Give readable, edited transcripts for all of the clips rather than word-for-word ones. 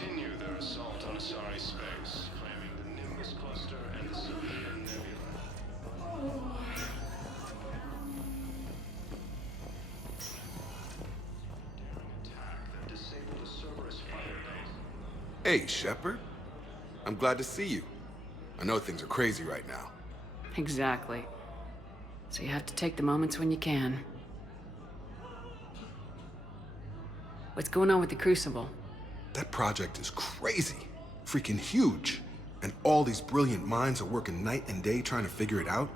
continue their assault on Asari space, claiming the Nimbus cluster and the civilian nebula. Daring attack that disabled a Cerberus fighter base. Hey, Shepard. I'm glad to see you. I know things are crazy right now. Exactly. So you have to take the moments when you can. What's going on with the Crucible? That project is crazy. Freaking huge. And all these brilliant minds are working night and day trying to figure it out.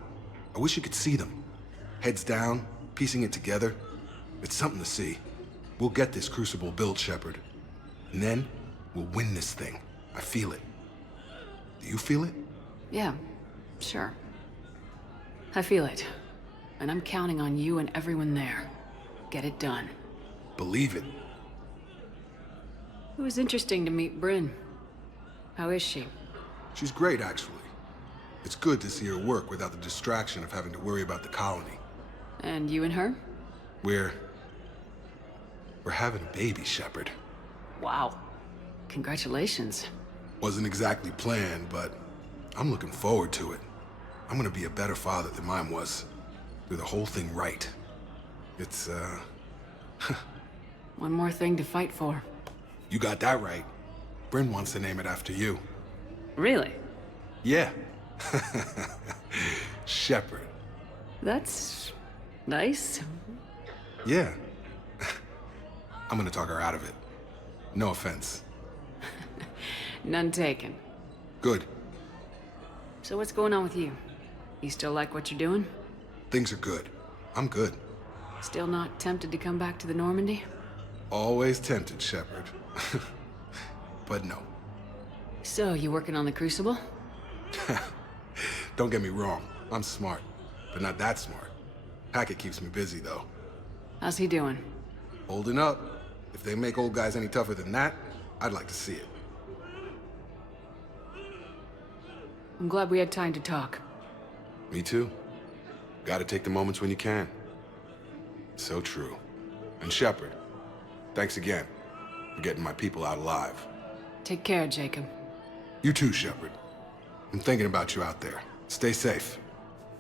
I wish you could see them. Heads down, piecing it together. It's something to see. We'll get this Crucible built, Shepard. And then, we'll win this thing. I feel it. Do you feel it? Yeah, sure. I feel it. And I'm counting on you and everyone there. Get it done. Believe it. It was interesting to meet Bryn. How is she? She's great, actually. It's good to see her work without the distraction of having to worry about the colony. And you and her? We're having a baby, Shepard. Wow. Congratulations. Wasn't exactly planned, but I'm looking forward to it. I'm gonna be a better father than mine was. Do the whole thing right. It's, One more thing to fight for. You got that right. Bryn wants to name it after you. Really? Yeah. Shepard. That's nice. Yeah. I'm gonna talk her out of it. No offense. None taken. Good. So what's going on with you? You still like what you're doing? Things are good. I'm good. Still not tempted to come back to the Normandy? Always tempted, Shepard. But no. So, you working on the Crucible? Don't get me wrong. I'm smart. But not that smart. Hackett keeps me busy, though. How's he doing? Holding up. If they make old guys any tougher than that, I'd like to see it. I'm glad we had time to talk. Me too. Gotta take the moments when you can. So true. And Shepard, thanks again for getting my people out alive. Take care, Jacob. You too, Shepard. I'm thinking about you out there. Stay safe.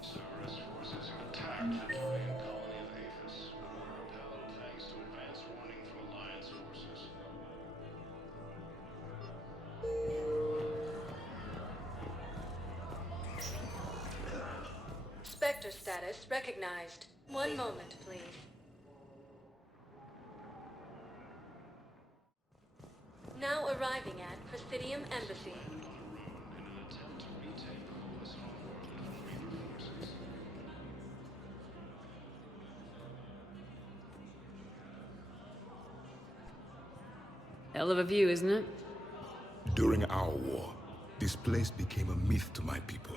Cerberus forces have attacked the alien colony of Aphis, but were repelled thanks to advance warning from Alliance forces. Spectre status recognized. One moment, please. Now arriving at Presidium Embassy. In an attempt to retake this homeworld of Reaper forces. Hell of a view, isn't it? During our war, this place became a myth to my people.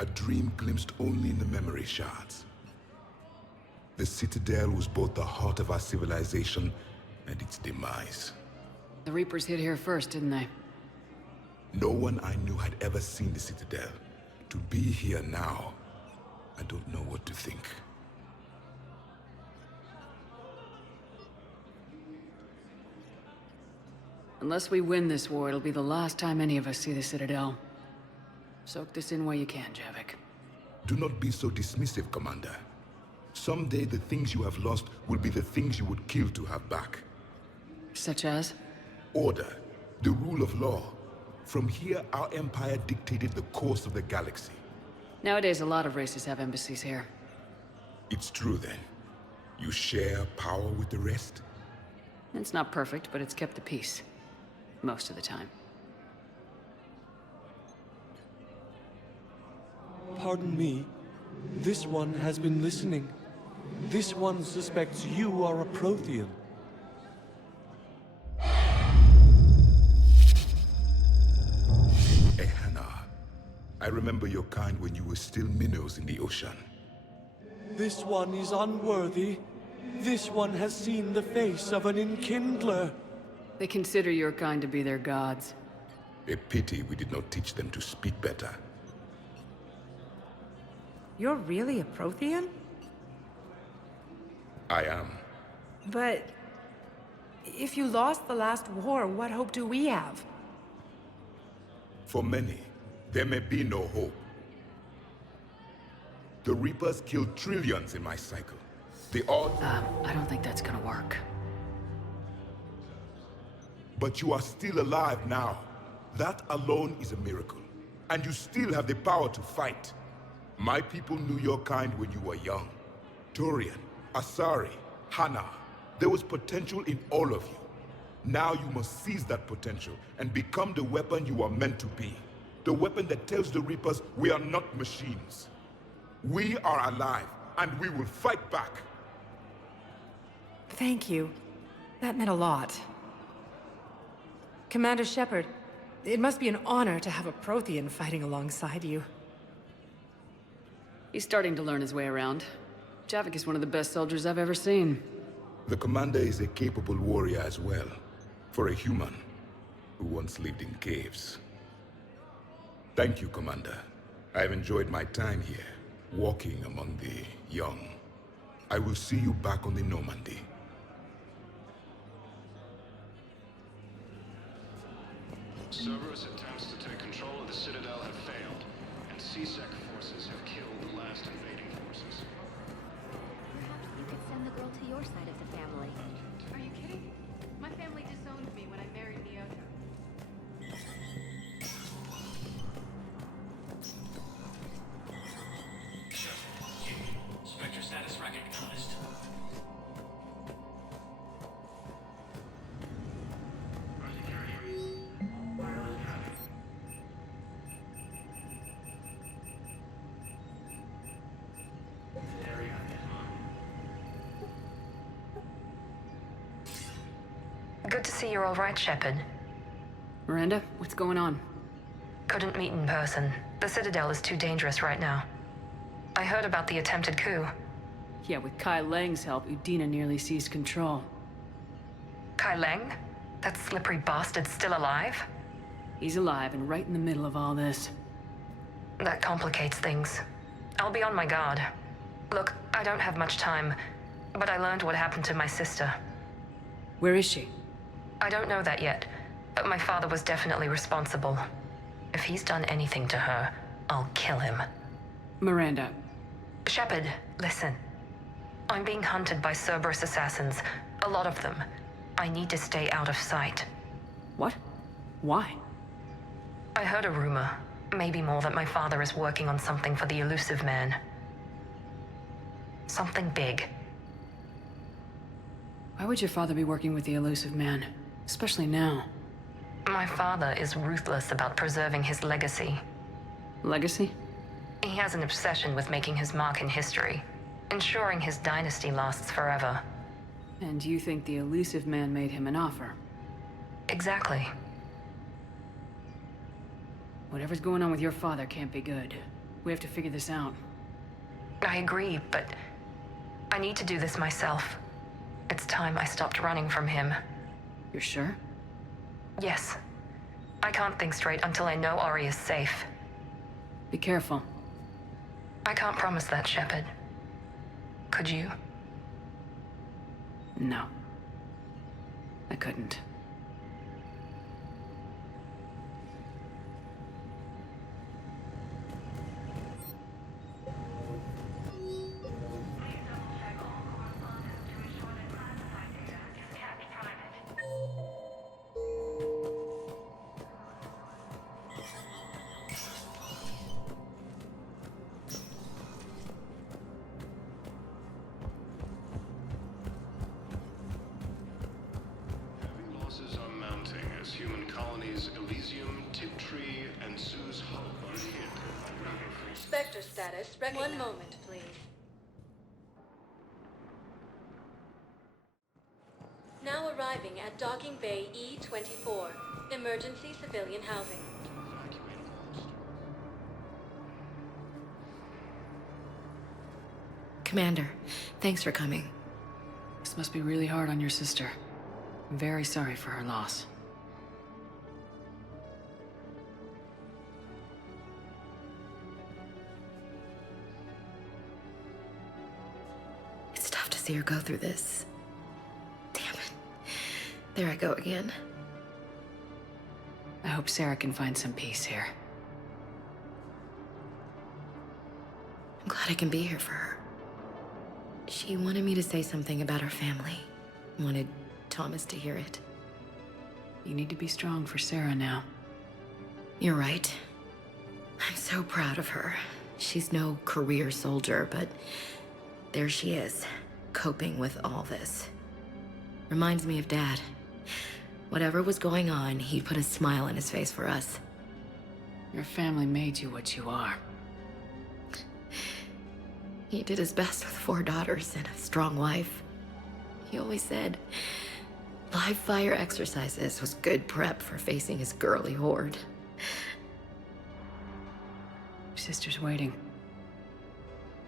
A dream glimpsed only in the memory shards. The Citadel was both the heart of our civilization and its demise. The Reapers hit here first, didn't they? No one I knew had ever seen the Citadel. To be here now, I don't know what to think. Unless we win this war, it'll be the last time any of us see the Citadel. Soak this in while you can, Javik. Do not be so dismissive, Commander. Someday the things you have lost will be the things you would kill to have back. Such as? Order, the rule of law. From here, our empire dictated the course of the galaxy. Nowadays, a lot of races have embassies here. It's true then. You share power with the rest? It's not perfect, but it's kept the peace. Most of the time. Pardon me. This one has been listening. This one suspects you are a Prothean. Ehana, I remember your kind when you were still minnows in the ocean. This one is unworthy. This one has seen the face of an enkindler. They consider your kind to be their gods. A pity we did not teach them to speak better. You're really a Prothean? I am. But... If you lost the last war, what hope do we have? For many, there may be no hope. The Reapers killed trillions in my cycle. The odds... I don't think that's gonna work. But you are still alive now. That alone is a miracle. And you still have the power to fight. My people knew your kind when you were young. Turian, Asari, Hana. There was potential in all of you. Now you must seize that potential and become the weapon you are meant to be. The weapon that tells the Reapers we are not machines. We are alive, and we will fight back. Thank you. That meant a lot. Commander Shepard, it must be an honor to have a Prothean fighting alongside you. He's starting to learn his way around. Javik is one of the best soldiers I've ever seen. The commander is a capable warrior as well, for a human who once lived in caves. Thank you, Commander. I have enjoyed my time here, walking among the young. I will see you back on the Normandy. Cerberus attempts to take control of the Citadel have failed, and CSEC forces have killed the last invading forces. Perhaps you could send the girl to your side of the family. Are you kidding? My family disowned me when I married Miyota. Spectre status recognized. Good to see you're all right, Shepard. Miranda, what's going on? Couldn't meet in person. The Citadel is too dangerous right now. I heard about the attempted coup. Yeah, with Kai Lang's help, Udina nearly seized control. Kai Leng? That slippery bastard's still alive? He's alive and right in the middle of all this. That complicates things. I'll be on my guard. Look, I don't have much time, but I learned what happened to my sister. Where is she? I don't know that yet, but my father was definitely responsible. If he's done anything to her, I'll kill him. Miranda. Shepard, listen. I'm being hunted by Cerberus assassins. A lot of them. I need to stay out of sight. What? Why? I heard a rumor, maybe more, that my father is working on something for the Elusive Man. Something big. Why would your father be working with the Elusive Man? Especially now. My father is ruthless about preserving his legacy. Legacy? He has an obsession with making his mark in history, ensuring his dynasty lasts forever. And you think the Elusive Man made him an offer? Exactly. Whatever's going on with your father can't be good. We have to figure this out. I agree, but I need to do this myself. It's time I stopped running from him. You're sure? Yes. I can't think straight until I know Ori is safe. Be careful. I can't promise that, Shepard. Could you? No. I couldn't. Heavy losses are mounting as human colonies Elysium, Tiptree, and Sue's Hope are hit by Reaper forces. Spectre status recognized. 1 moment, please. Now arriving at Docking Bay E-24. Emergency civilian housing. Commander, thanks for coming. This must be really hard on your sister. I'm very sorry for her loss. It's tough to see her go through this. Damn it. There I go again. I hope Sarah can find some peace here. I'm glad I can be here for her. She wanted me to say something about her family. Wanted Thomas to hear it. You need to be strong for Sarah now. You're right. I'm so proud of her. She's no career soldier, but there she is, coping with all this. Reminds me of Dad. Whatever was going on, he'd put a smile on his face for us. Your family made you what you are. He did his best with 4 daughters and a strong wife. He always said live fire exercises was good prep for facing his girly horde. Your sister's waiting.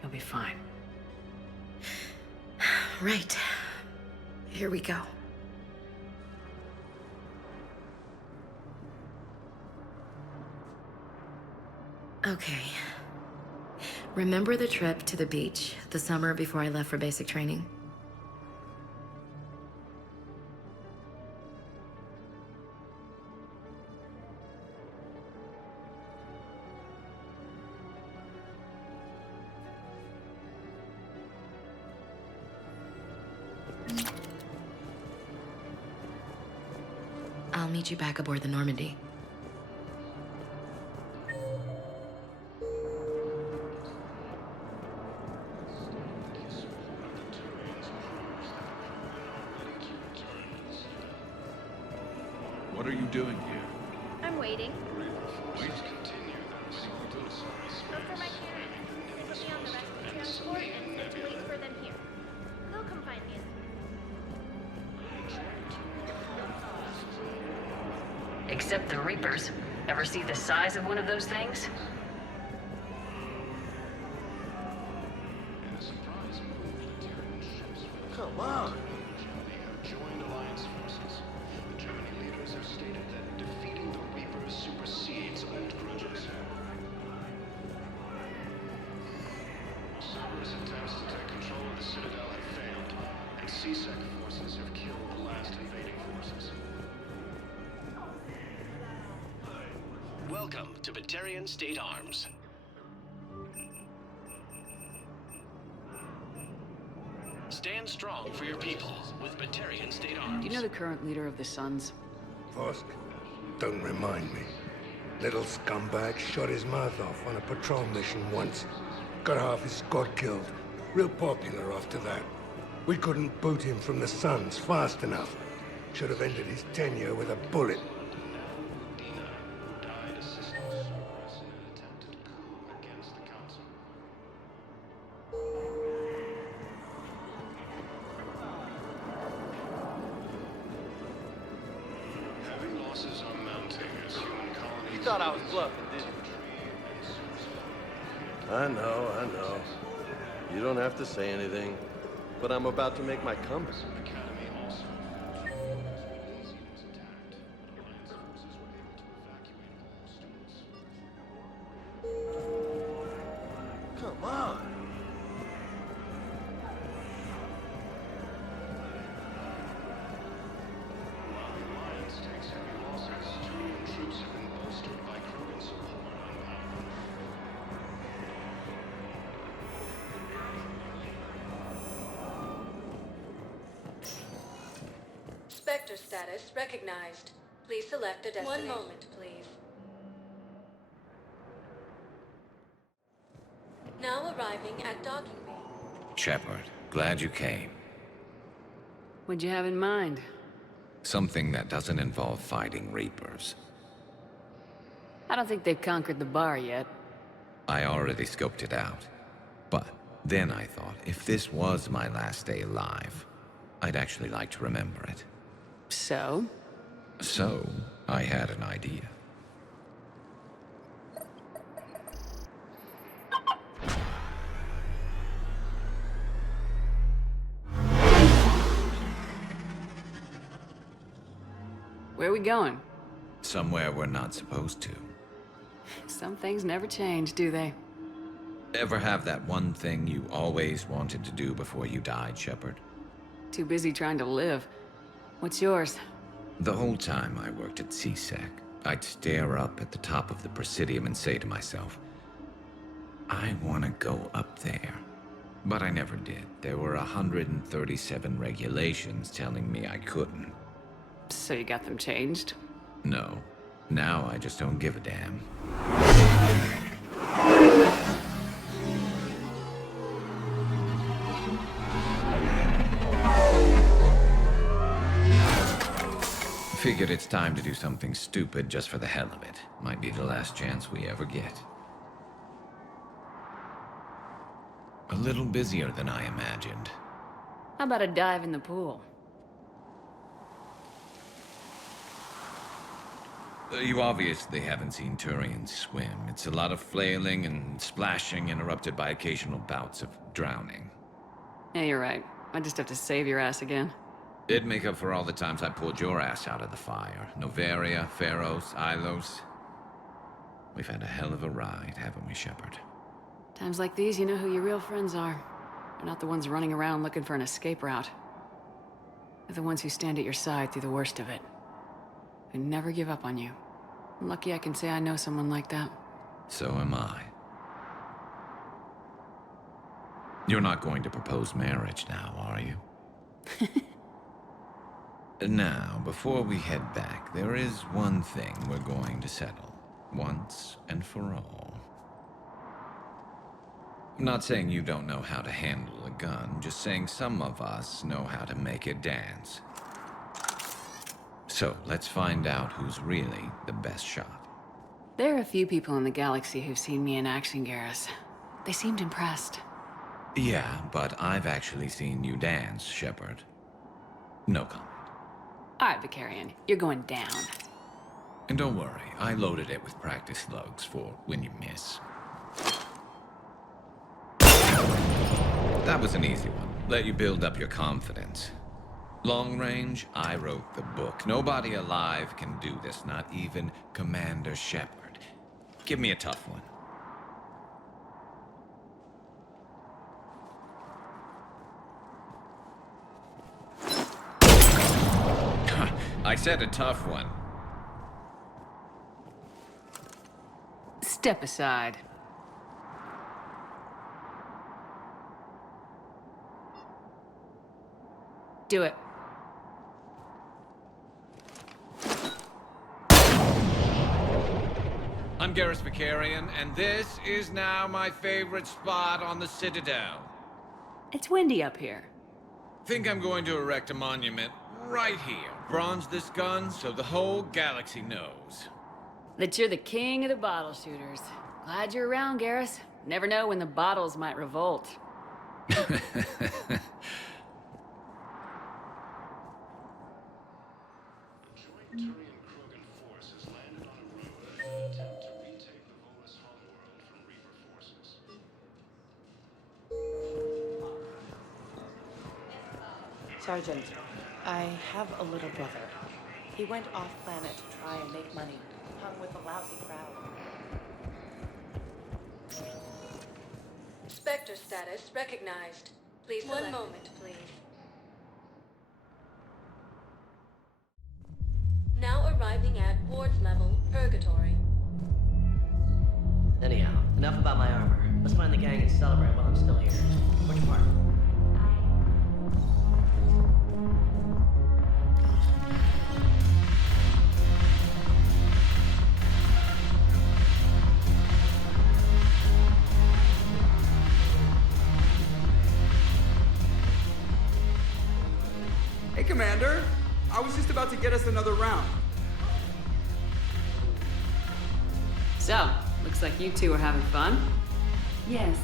You'll be fine. Right. Here we go. Okay. Remember the trip to the beach the summer before I left for basic training? I'll meet you back aboard the Normandy. What are you doing here? I'm waiting. Wait. Look for my parents. They put me on the rescue transport and said to wait for them here. They'll come find me. Except the Reapers. Ever see the size of one of those things? Come on! They have joined alliance forces. The Germany leaders have stated that defeating the Reapers supersedes old grudges. Cerberus attempts to take control of the Citadel have failed, and CSEC forces have killed the last invading forces. Welcome to Batarian State Arms. Stand strong for your people with Batarian State Arms. Do you know the current leader of the Suns? Vosk? Don't remind me. Little scumbag shot his mouth off on a patrol mission once. Got half his squad killed. Real popular after that. We couldn't boot him from the Suns fast enough. Should have ended his tenure with a bullet. You thought I was bluffing, didn't you? I know. You don't have to say anything, but I'm about to make my comeback. Come on! Spectre status recognized. Please select a destination. 1 moment, please. Now arriving at docking bay. Shepard, glad you came. What'd you have in mind? Something that doesn't involve fighting Reapers. I don't think they've conquered the bar yet. I already scoped it out. But then I thought, if this was my last day alive, I'd actually like to remember it. So? So, I had an idea. Where are we going? Somewhere we're not supposed to. Some things never change, do they? Ever have that one thing you always wanted to do before you died, Shepard? Too busy trying to live. What's yours? The whole time I worked at CSEC, I'd stare up at the top of the Presidium and say to myself, I want to go up there. But I never did. There were 137 regulations telling me I couldn't. So you got them changed? No. Now I just don't give a damn. Figured it's time to do something stupid just for the hell of it. Might be the last chance we ever get. A little busier than I imagined. How about a dive in the pool? You obviously haven't seen Turians swim. It's a lot of flailing and splashing, interrupted by occasional bouts of drowning. Yeah, you're right. I just have to save your ass again. It'd make up for all the times I pulled your ass out of the fire. Noveria, Pharos, Ilos. We've had a hell of a ride, haven't we, Shepard? Times like these, you know who your real friends are. They're not the ones running around looking for an escape route. They're the ones who stand at your side through the worst of it. Who never give up on you. I'm lucky I can say I know someone like that. So am I. You're not going to propose marriage now, are you? Now, before we head back, there is one thing we're going to settle. Once and for all. I'm not saying you don't know how to handle a gun, just saying some of us know how to make it dance. So, let's find out who's really the best shot. There are a few people in the galaxy who've seen me in action, Garrus. They seemed impressed. Yeah, but I've actually seen you dance, Shepard. No comment. All right, Vicarian, you're going down. And don't worry, I loaded it with practice slugs for when you miss. That was an easy one. Let you build up your confidence. Long range, I wrote the book. Nobody alive can do this, not even Commander Shepard. Give me a tough one. I said a tough one. Step aside. Do it. I'm Garrus Vicarian, and this is now my favorite spot on the Citadel. It's windy up here. Think I'm going to erect a monument right here. Bronze this gun so the whole galaxy knows. That you're the king of the bottle shooters. Glad you're around, Garrus. Never know when the bottles might revolt. Sergeant, I have a little brother. He went off-planet to try and make money. Hung with a lousy crowd. Spectre status recognized. Please select. One moment, please. Now arriving at Ward's level, Purgatory. Anyhow, enough about my armor. Let's find the gang and celebrate while I'm still here. Which part? Hey, Commander. I was just about to get us another round. So, looks like you two are having fun. Yes.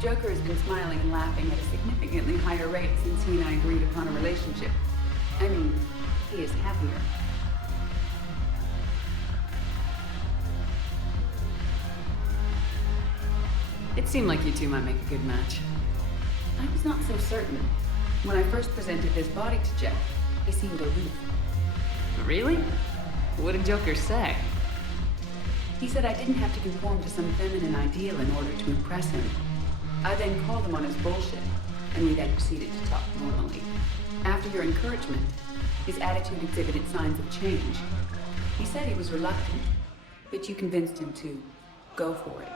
Joker has been smiling and laughing at a significantly higher rate since he and I agreed upon a relationship. I mean, he is happier. It seemed like you two might make a good match. I was not so certain. When I first presented this body to Jeff, he seemed aloof. Really? What did Joker say? He said I didn't have to conform to some feminine ideal in order to impress him. I then called him on his bullshit, and we then proceeded to talk normally. After your encouragement, His attitude exhibited signs of change. He said he was reluctant, but you convinced him to go for it.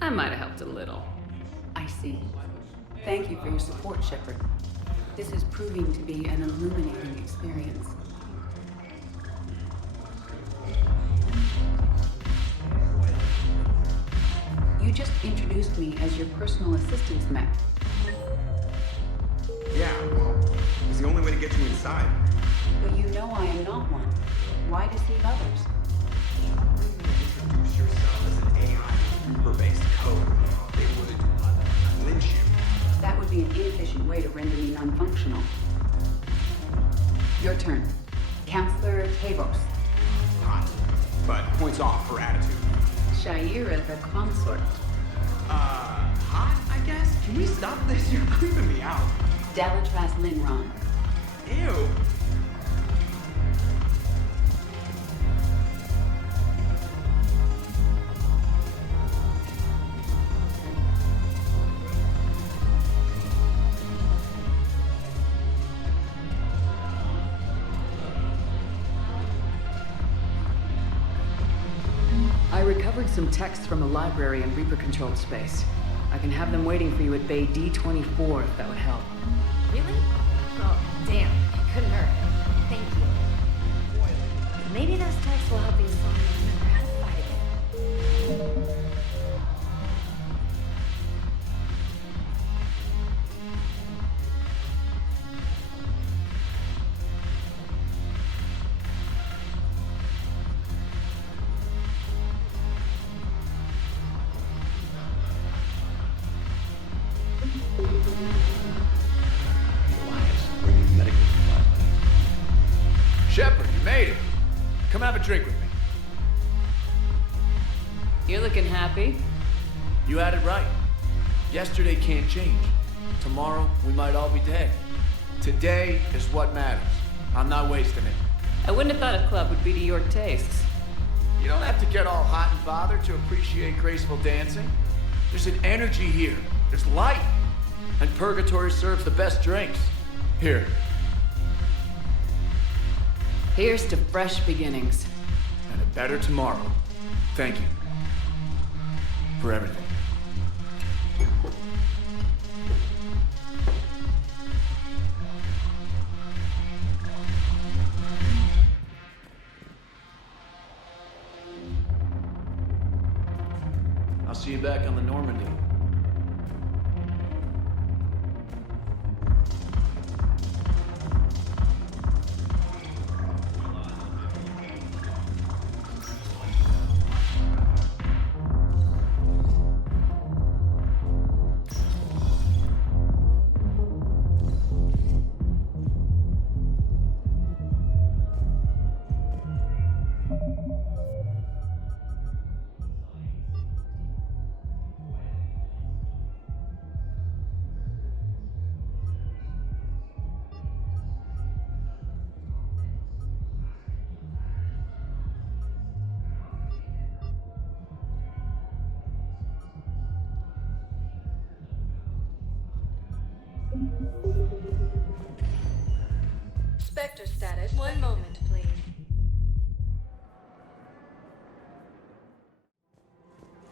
I might have helped a little. I see. Thank you for your support, Shepard. This is proving to be an illuminating experience. You just introduced me as your personal assistance mech. Yeah, well, it's the only way to get you inside. But you know I am not one. Why deceive others? Introduce yourself as an AI Uber-based code. They would lynch you. That would be an inefficient way to render me non-functional. Your turn. Counselor Tavos. Hot, but points off for attitude. Shaira the consort. Hot, I guess? Can we stop this? You're creeping me out. Dalatras Linron. Ew. I recovered some texts from the library in Reaper-controlled space. I can have them waiting for you at Bay D-24 if that would help. Really? Oh, damn. It couldn't hurt. Thank you. Maybe those texts will help the Asari remember how to fight again. Shepard, you made it. Come have a drink with me. You're looking happy. You had it right. Yesterday can't change. Tomorrow, we might all be dead. Today is what matters. I'm not wasting it. I wouldn't have thought a club would be to your tastes. You don't have to get all hot and bothered to appreciate graceful dancing. There's an energy here. There's light. And Purgatory serves the best drinks. Here. Here's to fresh beginnings. And a better tomorrow. Thank you. For everything. I'll see you back on the Normandy. Spectre status. One moment, please.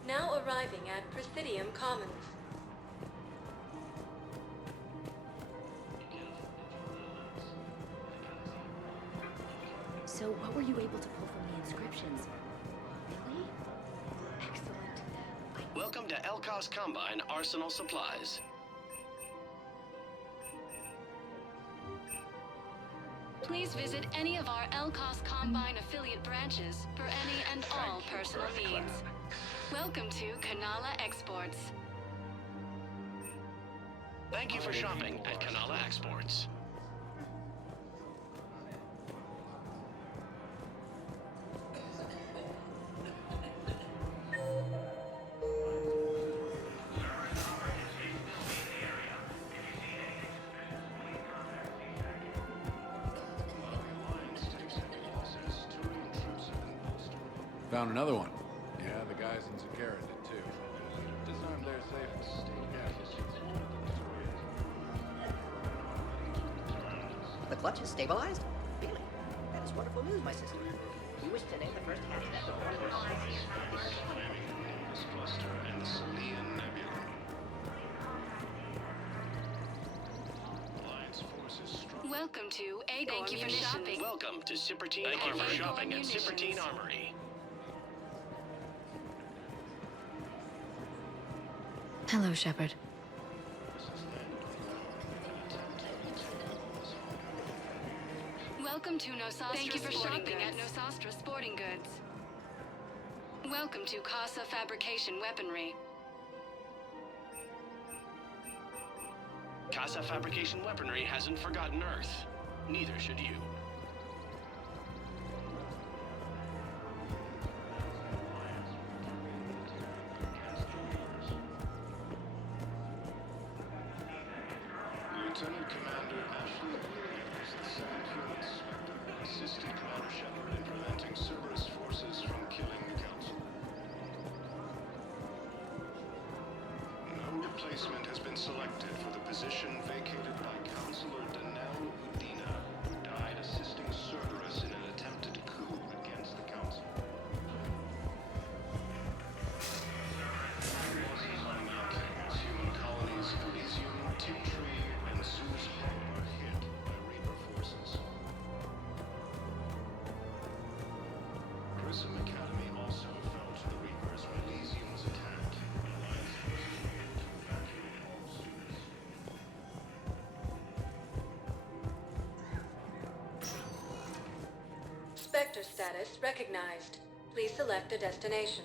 Now arriving at Presidium Commons. So what were you able to pull from the inscriptions? Really? Excellent. Welcome to Elkos Combine Arsenal Supplies. Please visit any of our Elkos Combine affiliate branches for any and all personal needs. Welcome to Kanala Exports. Thank you for shopping at Kanala Exports. Found another one. Yeah, the guys in Zakara did too. Disarmed their safety. clutch is stabilized? Really? That is wonderful news, my sister. We wish to name the first candidate of one of This cluster and the Salian Nebula. Alliance forces strong. Welcome to Agor Thank you for Munitions. shopping. Welcome to Sippertine Thank you Armory. for Shopping at munitions. Sippertine Armory. Hello, Shepard. Welcome to Nosastra. Thank you for shopping at Nosastra Sporting Goods. Welcome to Casa Fabrication Weaponry. Casa Fabrication Weaponry hasn't forgotten Earth. Neither should you. Lieutenant Commander Ashley is the second human Spectre, assisting Commander Shepard in preventing Cerberus forces from killing the Council. No replacement has been selected for the position vacated by Councilor Danelle Udina, who died assisting Cerberus in an attempted coup against the Council. Losses are mounting as human colonies Elysium, Tiptree, and Zeus Hope are hit by Reaper forces. Grissom Academy also fell to the Reapers when Elysium was attacked. Alliance forces were able to evacuate all students. Spectre status recognized. Please select a destination.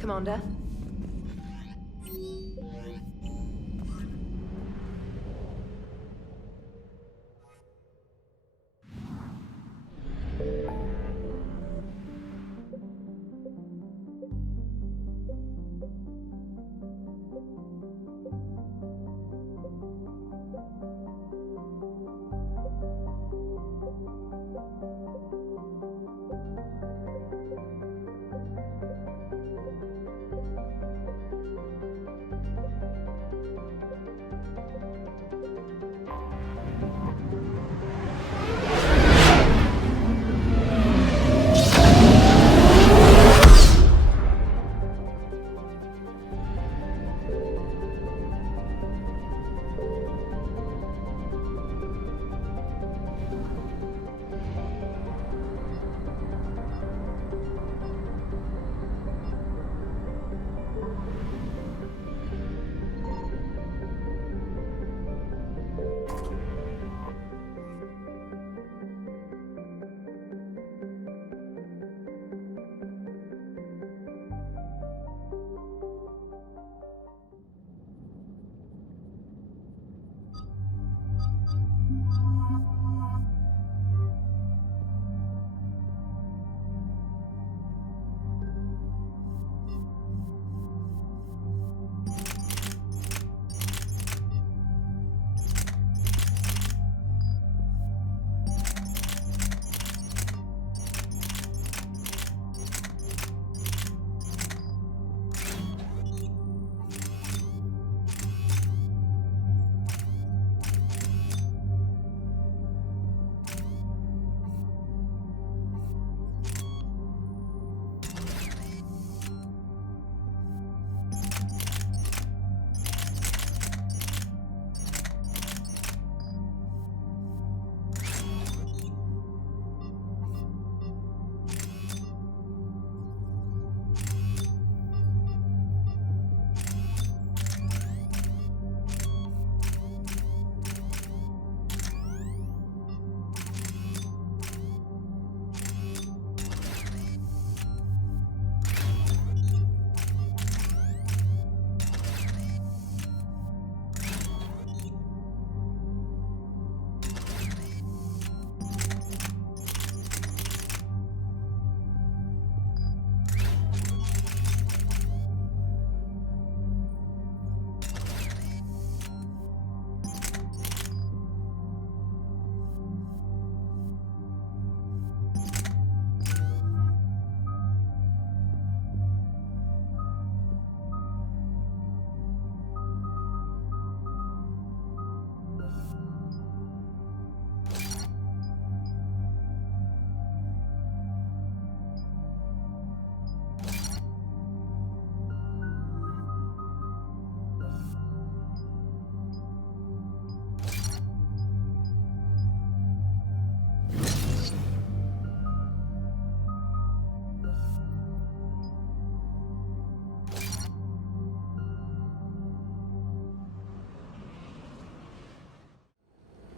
Commander?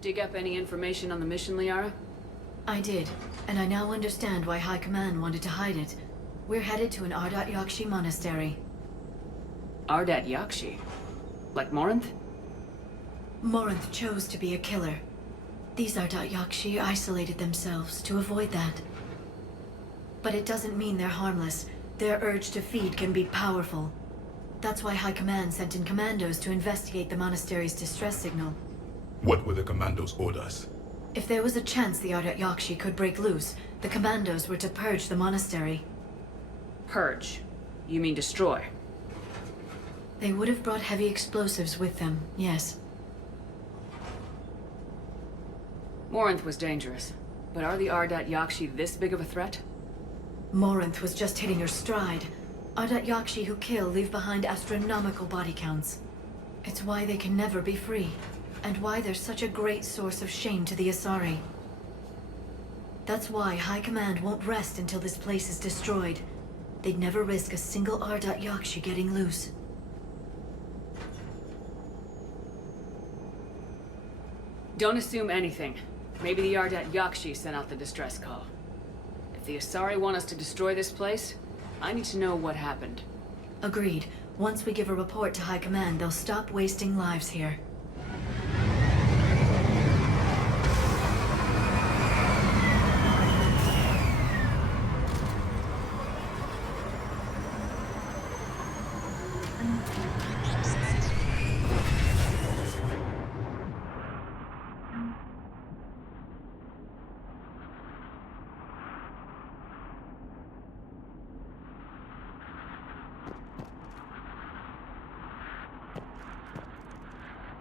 Dig up any information on the mission, Liara? I did, and I now understand why High Command wanted to hide it. We're headed to an Ardat Yakshi monastery. Ardat Yakshi? Like Morinth? Morinth chose to be a killer. These Ardat Yakshi isolated themselves to avoid that. But it doesn't mean they're harmless. Their urge to feed can be powerful. That's why High Command sent in commandos to investigate the monastery's distress signal. What were the commandos' orders? If there was a chance the Ardat Yakshi could break loose, the commandos were to purge the monastery. Purge? You mean destroy? They would have brought heavy explosives with them, yes. Morinth was dangerous, but are the Ardat Yakshi this big of a threat? Morinth was just hitting her stride. Ardat Yakshi who kill leave behind astronomical body counts. It's why they can never be free, and why they're such a great source of shame to the Asari. That's why High Command won't rest until this place is destroyed. They'd never risk a single Ardat Yakshi getting loose. Don't assume anything. Maybe the Ardat Yakshi sent out the distress call. If the Asari want us to destroy this place, I need to know what happened. Agreed. Once we give a report to High Command, they'll stop wasting lives here.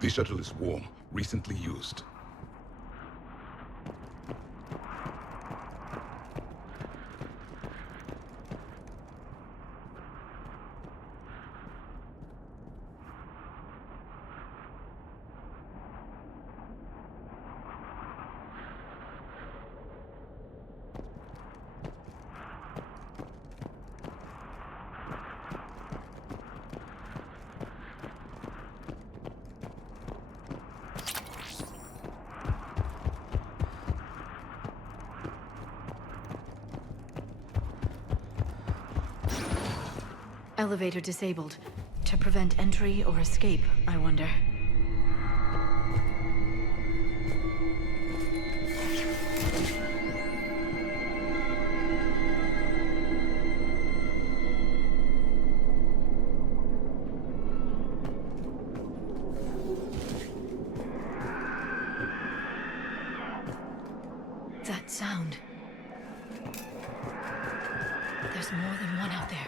The shuttle is warm, recently used. Elevator disabled. To prevent entry or escape, I wonder. That sound. There's more than one out there.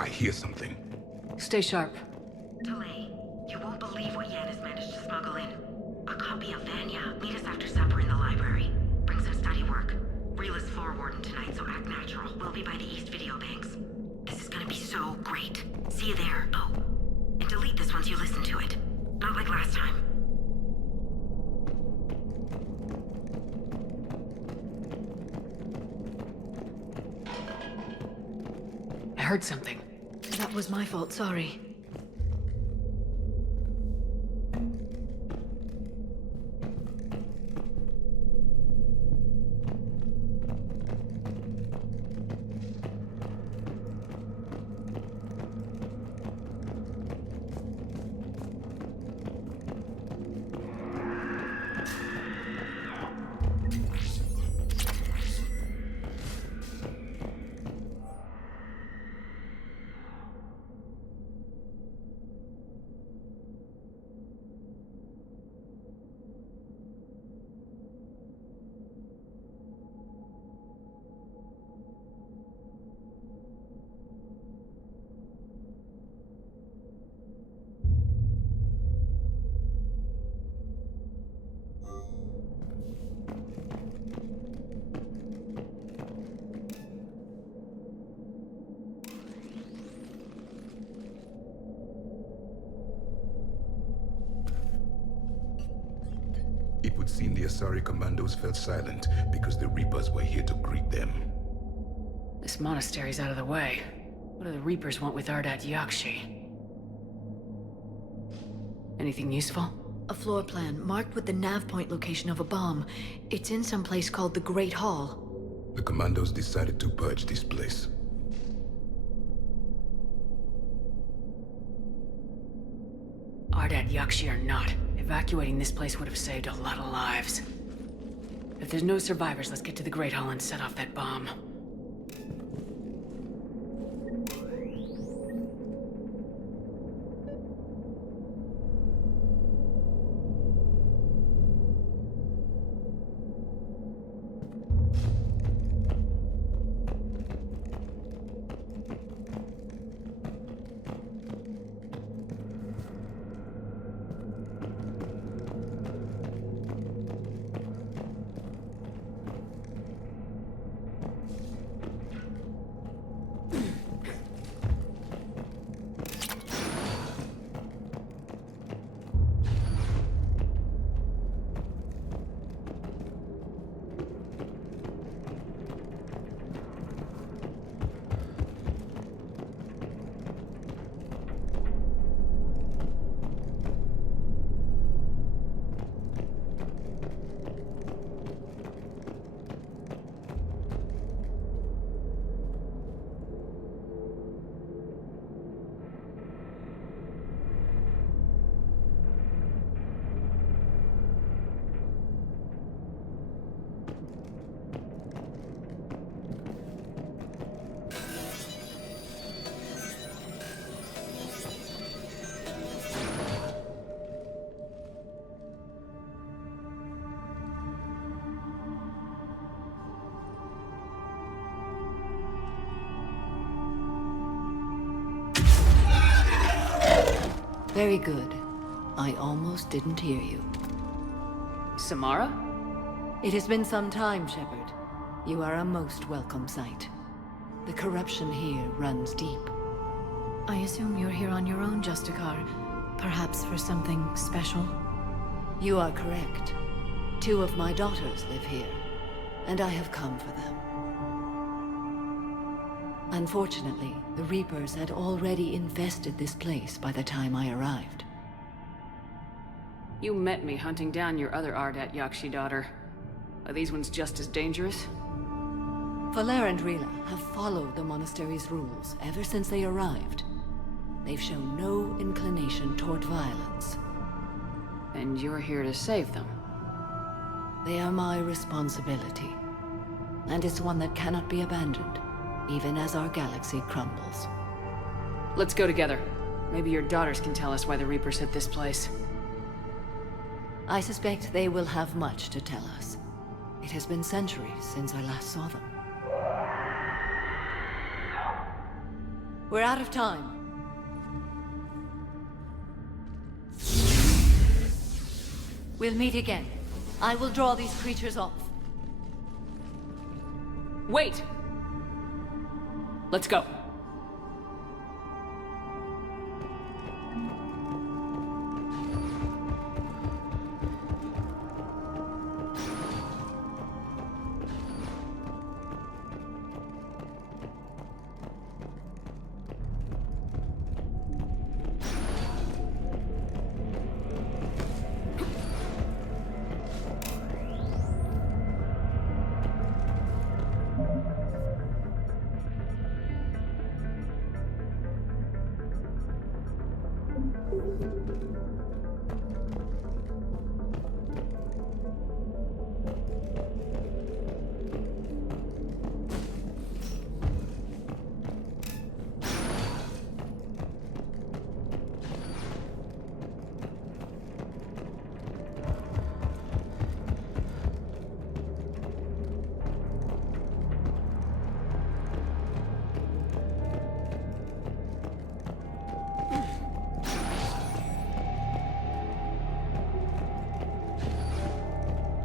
I hear something. Stay sharp. Delay. You won't believe what Yan has managed to smuggle in. A copy of Vanya. Meet us after supper in the library. Bring some study work. Reel is floor warden tonight, so act natural. We'll be by the East Video Banks. This is gonna be so great. See you there. Oh, and delete this once you listen to it. Not like last time. I heard something. That was my fault, sorry. It would seem the Asari commandos fell silent because the Reapers were here to greet them. This monastery's out of the way. What do the Reapers want with Ardat Yakshi? Anything useful? A floor plan marked with the nav point location of a bomb. It's in some place called the Great Hall. The commandos decided to purge this place. Ardat Yakshi or not, evacuating this place would have saved a lot of lives. If there's no survivors, let's get to the Great Hall and set off that bomb. Very good. I almost didn't hear you. Samara? It has been some time, Shepard. You are a most welcome sight. The corruption here runs deep. I assume you're here on your own, Justicar. Perhaps for something special? You are correct. 2 of my daughters live here, and I have come for them. Unfortunately, the Reapers had already infested this place by the time I arrived. You met me hunting down your other Ardat Yakshi daughter. Are these ones just as dangerous? Valer and Rila have followed the monastery's rules ever since they arrived. They've shown no inclination toward violence. And you're here to save them? They are my responsibility. And it's one that cannot be abandoned, even as our galaxy crumbles. Let's go together. Maybe your daughters can tell us why the Reapers hit this place. I suspect they will have much to tell us. It has been centuries since I last saw them. We're out of time. We'll meet again. I will draw these creatures off. Wait! Let's go.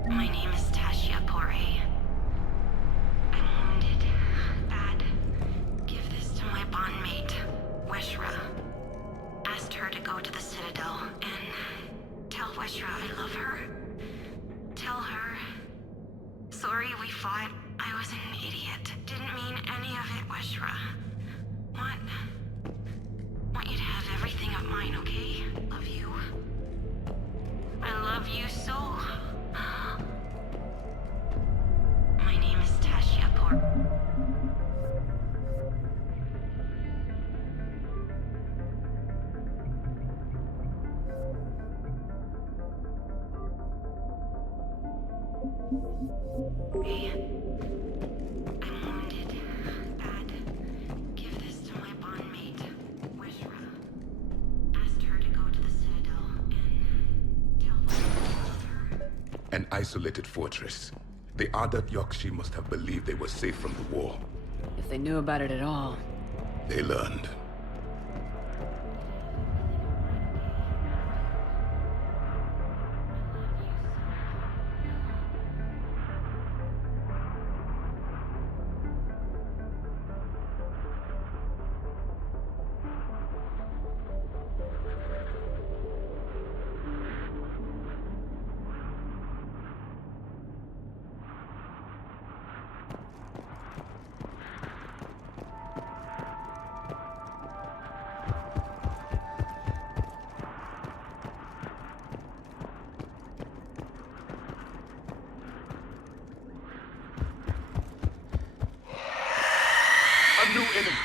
My name is Tashia Pore. I'm wounded. Bad. Give this to my bondmate, Weshra. Asked her to go to the Citadel and tell Weshra I love her. sorry we fought. I was an idiot. Didn't mean any of it, Weshra. Want you to have everything of mine, okay? Love you. I love you so. My name is Tashia Hey, I'm wounded. Bad. Give this to my bondmate, Weshra. Asked her to go to the Citadel and tell her. An isolated fortress. The Adat Yokshi must have believed they were safe from the war. If they knew about it at all. They learned. A new enemy.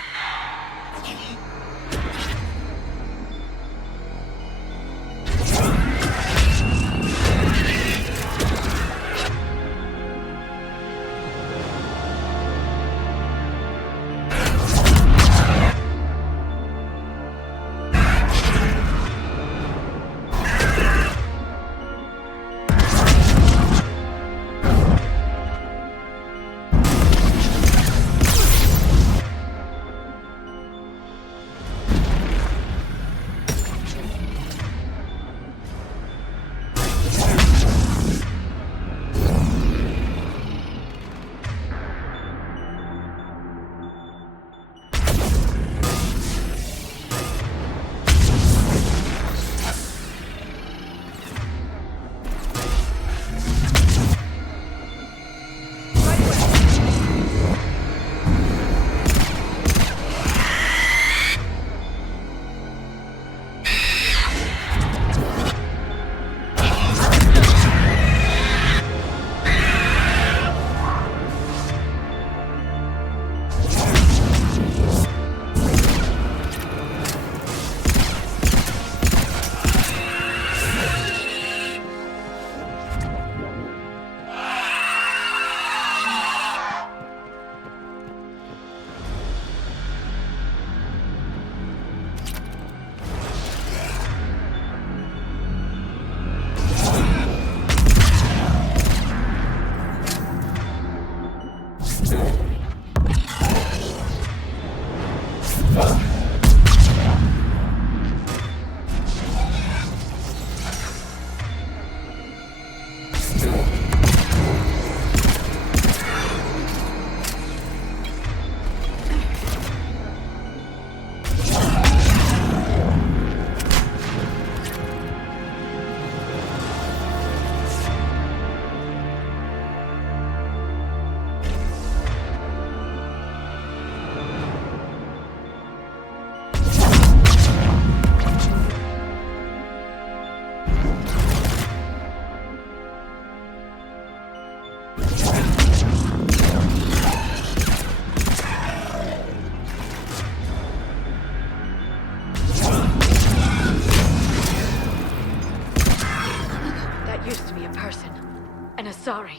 An Asari.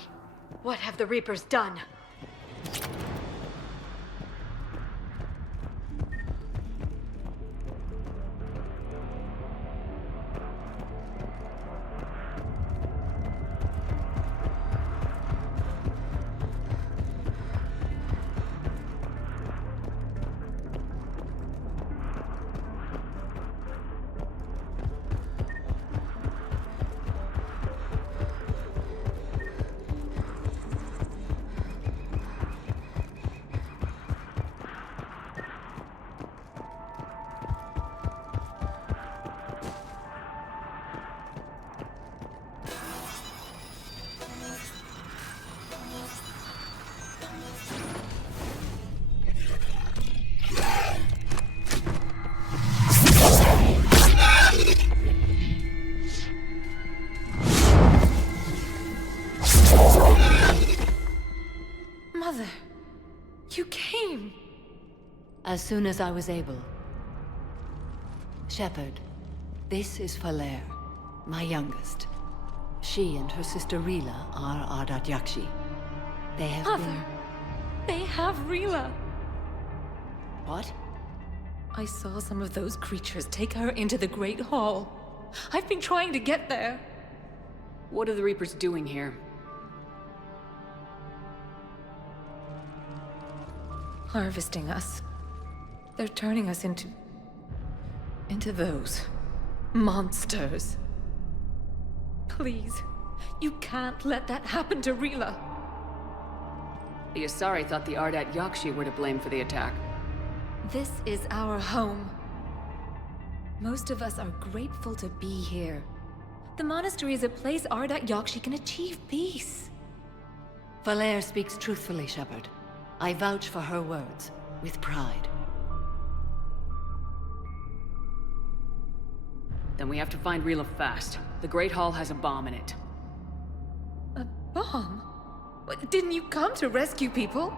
What have the Reapers done? You came! As soon as I was able. Shepard, this is Falere, my youngest. She and her sister Rila are Ardat Yakshi. They have Mother, they have Rila. What? I saw some of those creatures take her into the Great Hall. I've been trying to get there. What are the Reapers doing here? Harvesting us. They're turning us into those monsters. Please, you can't let that happen to Rila. The Asari thought the Ardat Yakshi were to blame for the attack. This is our home. Most of us are grateful to be here. The monastery is a place Ardat Yakshi can achieve peace. Falere speaks truthfully, Shepard. I vouch for her words, with pride. Then we have to find Rila fast. The Great Hall has a bomb in it. A bomb? What, didn't you come to rescue people?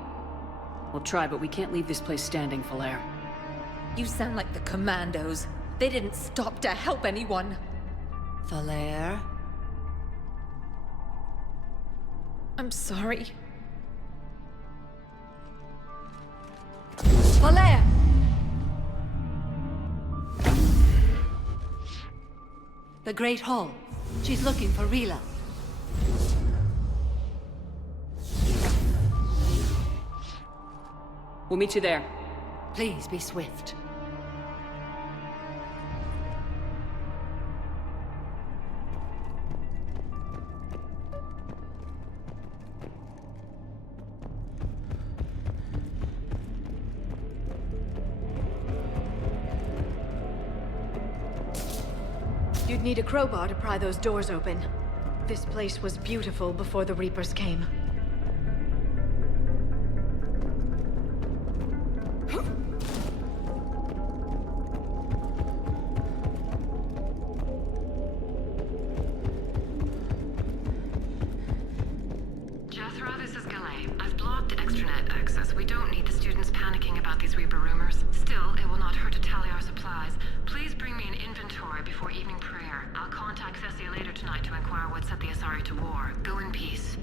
We'll try, but we can't leave this place standing, Falere. You sound like the Commandos. They didn't stop to help anyone. Falere? I'm sorry. Falere! The Great Hall. She's looking for Rila. We'll meet you there. Please be swift. You'd need a crowbar to pry those doors open. This place was beautiful before the Reapers came. Jethro, this is Galay. I've blocked extranet access. We don't need the students panicking about these Reaper rumors. Still, it will not hurt to tally our supplies. Please bring me an inventory before evening prayer. I'll contact Cessia later tonight to inquire what set the Asari to war. Go in peace.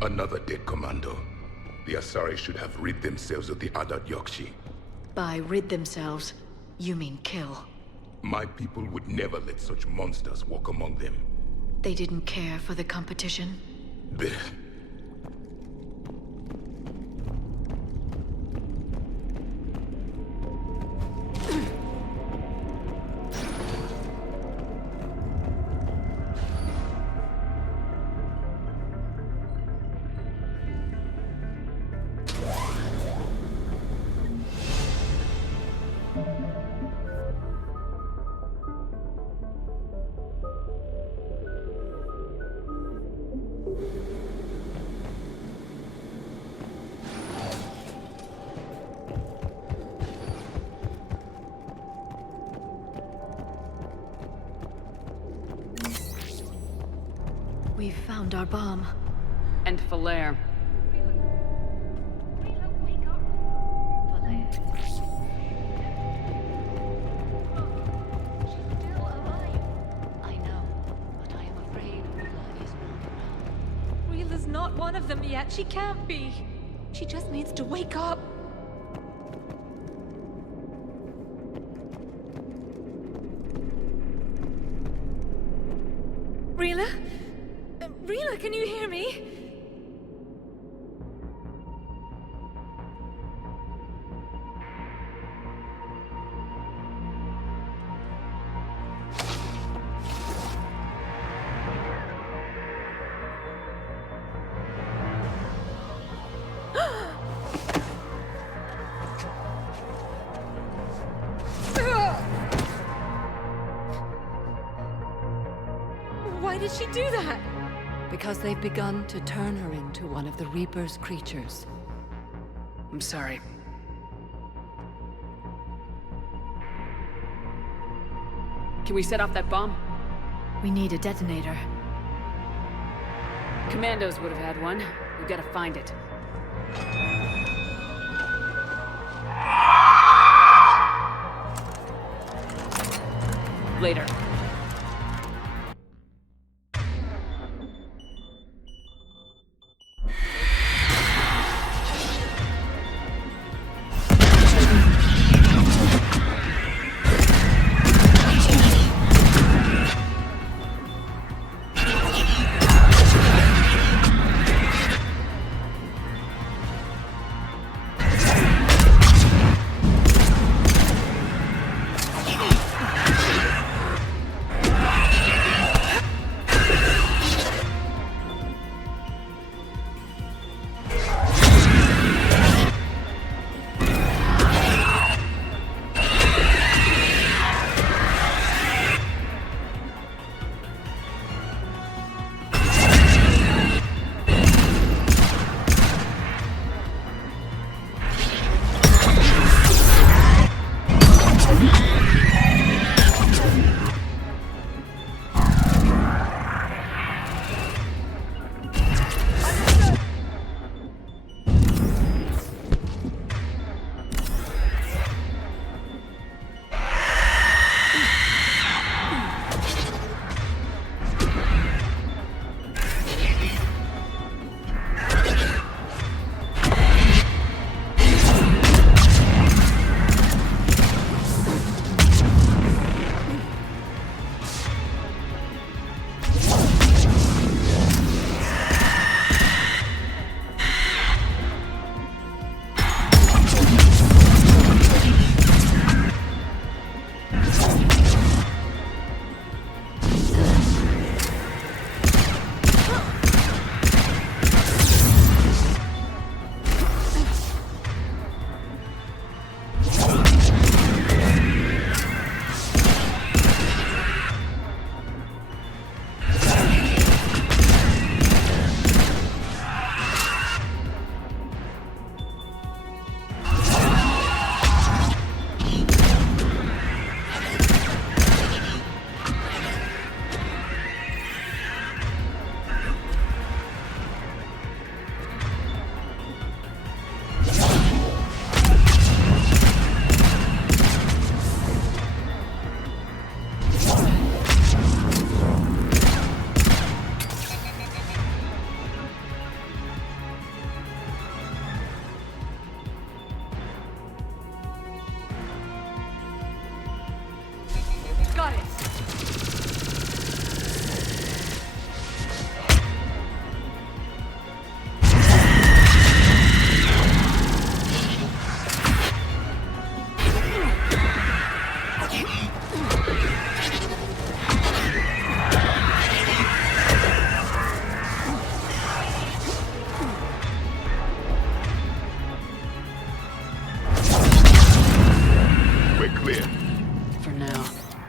Another dead commando. The Asari should have rid themselves of the Adat Yokshi. By rid themselves, you mean kill. My people would never let such monsters walk among them. They didn't care for the competition? Blech. We've found our bomb. And Falaire. Rila's not one of them yet. She can't be. She just needs to wake up. Rila? Rila, can you hear me? Why did she do that? Because they've begun to turn her into one of the Reaper's creatures. I'm sorry. Can we set off that bomb? We need a detonator. Commandos would have had one. We've got to find it. Later.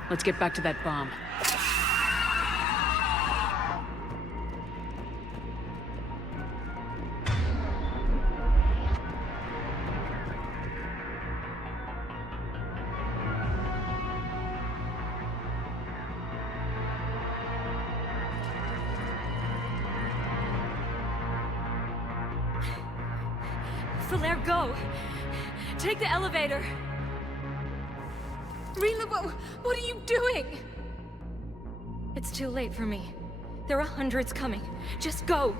Let's get back to that bomb. Falaire, go! Take the elevator! Rila, what are you doing? It's too late for me. There are hundreds coming. Just go!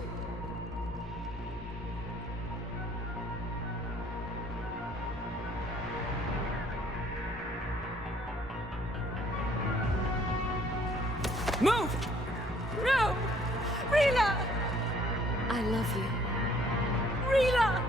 Move! No! Rila! I love you. Rila!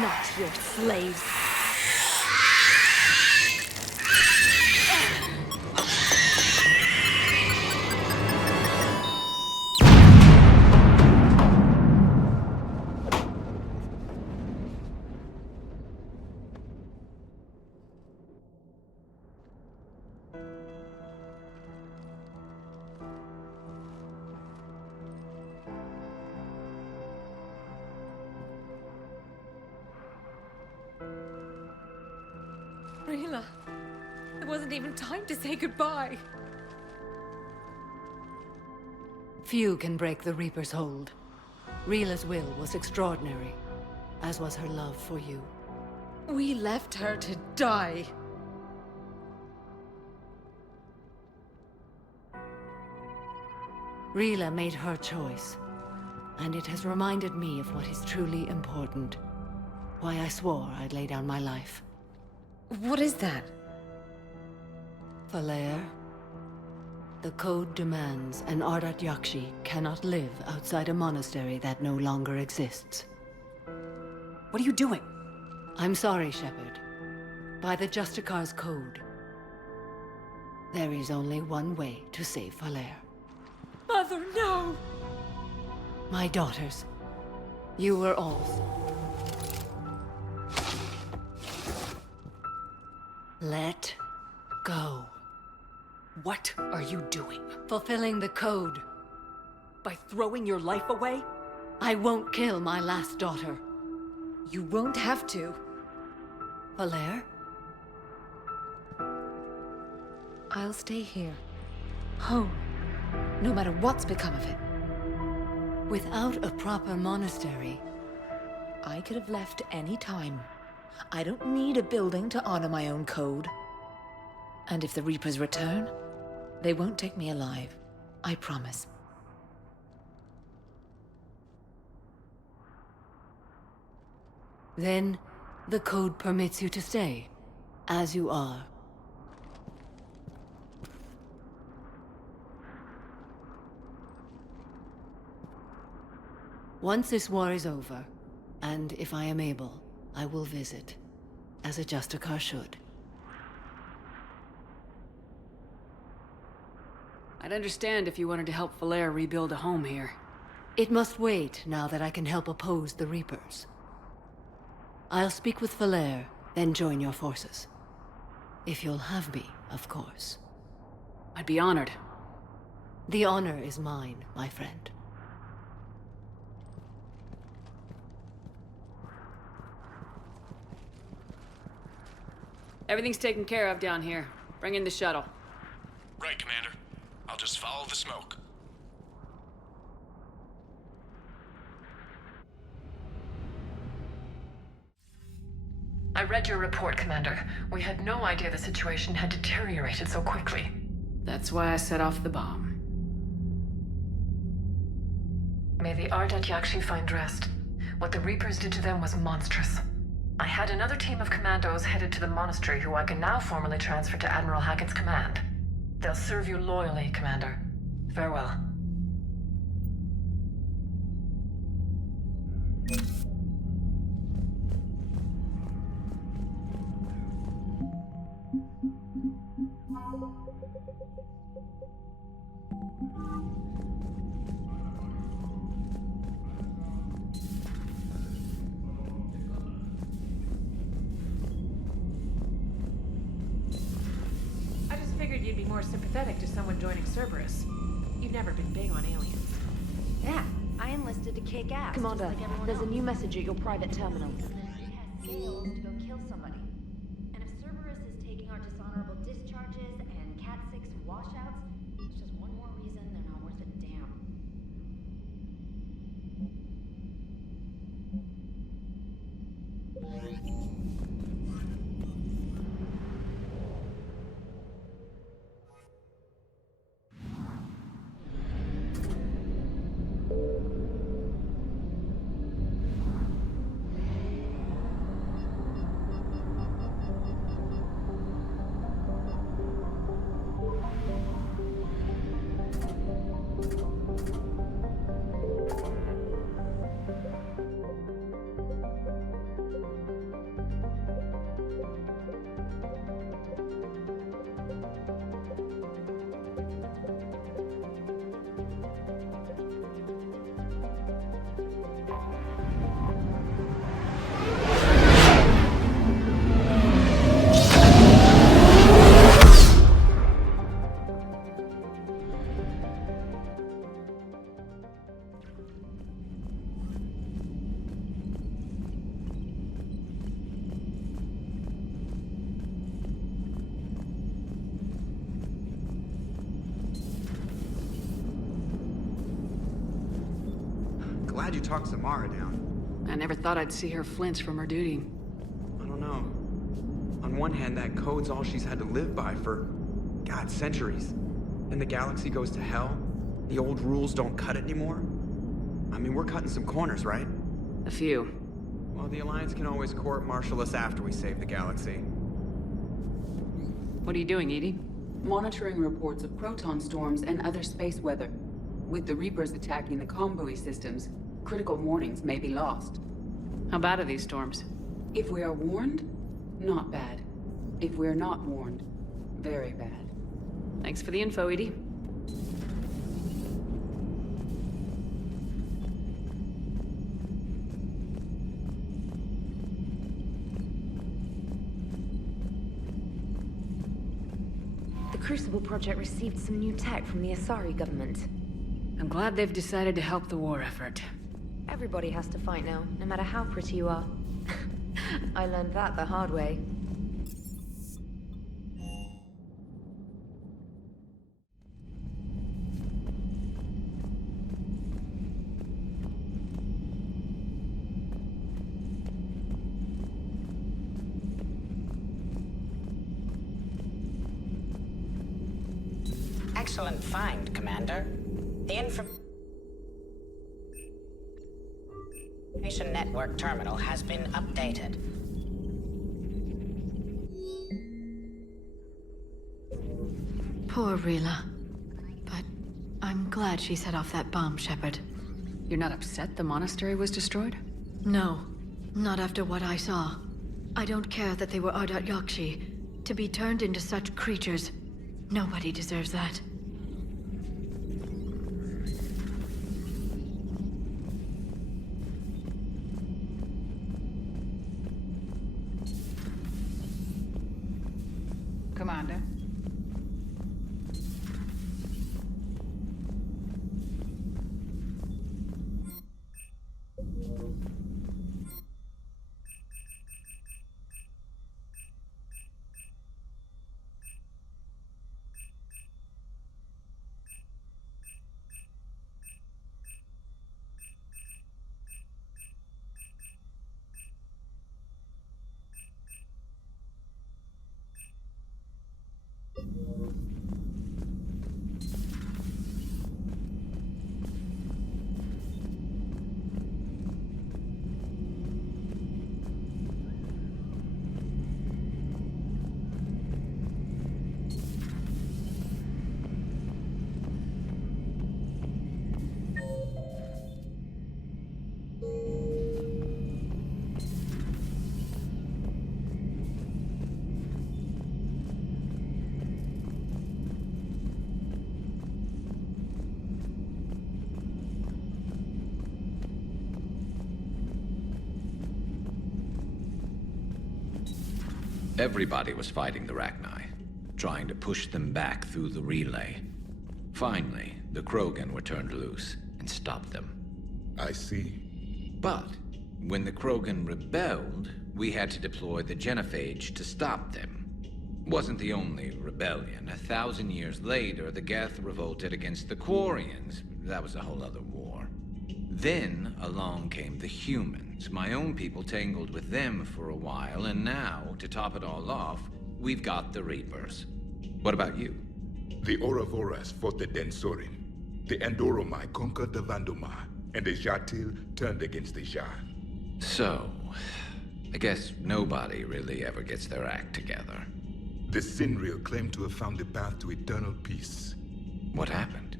Not your slaves. Rila, there wasn't even time to say goodbye. Few can break the Reaper's hold. Rila's will was extraordinary, as was her love for you. We left her to die. Rila made her choice, and it has reminded me of what is truly important. Why I swore I'd lay down my life. What is that? Falaire, the code demands an Ardat Yakshi cannot live outside a monastery that no longer exists. What are you doing? I'm sorry, Shepard. By the Justicar's code, there is only one way to save Falaire. Mother, no! My daughters, you were all. Let go. What are you doing? Fulfilling the code. By throwing your life away? I won't kill my last daughter. You won't have to. Falaire? I'll stay here. Home. No matter what's become of it. Without a proper monastery, I could have left any time. I don't need a building to honor my own code. And if the Reapers return, they won't take me alive. I promise. Then, the code permits you to stay, as you are. Once this war is over, and if I am able, I will visit, as a Justicar should. I'd understand if you wanted to help Falaire rebuild a home here. It must wait now that I can help oppose the Reapers. I'll speak with Falaire, then join your forces. If you'll have me, of course. I'd be honored. The honor is mine, my friend. Everything's taken care of down here. Bring in the shuttle. Right, Commander. I'll just follow the smoke. I read your report, Commander. We had no idea the situation had deteriorated so quickly. That's why I set off the bomb. May the Ardat Yakshi find rest. What the Reapers did to them was monstrous. I had another team of commandos headed to the monastery who I can now formally transfer to Admiral Hackett's command. They'll serve you loyally, Commander. Farewell. I just figured you'd be more sympathetic to someone joining Cerberus. You've never been big on aliens. Yeah, I enlisted to kick ass. Commander, just like everyone there's a else. new message at your private terminal. It has scales to go kill somebody. And if Cerberus is taking our dishonorable discharges and Cat 6 washouts, it's just one more reason they're not worth a damn. Glad you talked Samara down. I never thought I'd see her flinch from her duty. I don't know. On one hand, that code's all she's had to live by for, God, centuries. And the galaxy goes to hell. The old rules don't cut it anymore. I mean, we're cutting some corners, right? A few. Well, the Alliance can always court-martial us after we save the galaxy. What are you doing, Edie? Monitoring reports of proton storms and other space weather. With the Reapers attacking the comm buoy systems, critical warnings may be lost. How bad are these storms? If we are warned, not bad. If we're not warned, very bad. Thanks for the info, Edie. The Crucible Project received some new tech from the Asari government. I'm glad they've decided to help the war effort. Everybody has to fight now, no matter how pretty you are. I learned that the hard way. Excellent find, Commander. The information network terminal has been updated. Poor Rila. But I'm glad she set off that bomb, Shepard. You're not upset the monastery was destroyed? No, not after what I saw. I don't care that they were Ardat Yakshi. To be turned into such creatures, nobody deserves that. Commander. Everybody was fighting the Rachni, trying to push them back through the relay. Finally, the Krogan were turned loose and stopped them. I see. But when the Krogan rebelled, we had to deploy the genophage to stop them. Wasn't the only rebellion. 1,000 years later, the Geth revolted against the Quarians. That was a whole other war. Then along came the humans. My own people tangled with them for a while, and now, to top it all off, we've got the Reapers. What about you? The Ouroboros fought the Densorin. The Andoromai conquered the Vandomar, and the Jatil turned against the Jar. So, I guess nobody really ever gets their act together. The Sinreal claimed to have found the path to eternal peace. What happened?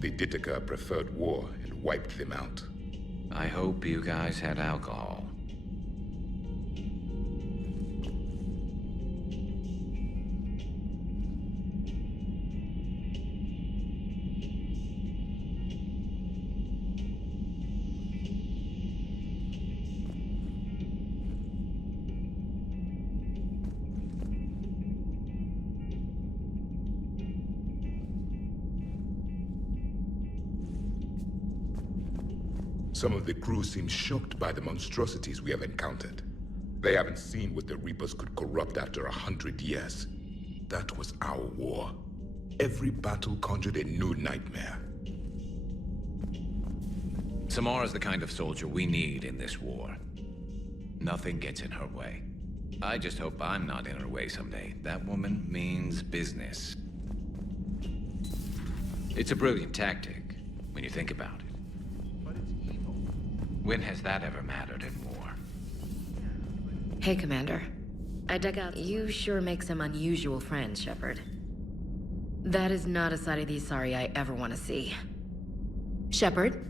The Ditaka preferred war and wiped them out. I hope you guys had alcohol. Some of the crew seem shocked by the monstrosities we have encountered. They haven't seen what the Reapers could corrupt after 100 years. That was our war. Every battle conjured a new nightmare. Samara's the kind of soldier we need in this war. Nothing gets in her way. I just hope I'm not in her way someday. That woman means business. It's a brilliant tactic, when you think about it. When has that ever mattered in war? Hey, Commander. I dug out. You sure make some unusual friends, Shepard. That is not a side of the Asari I ever want to see. Shepard?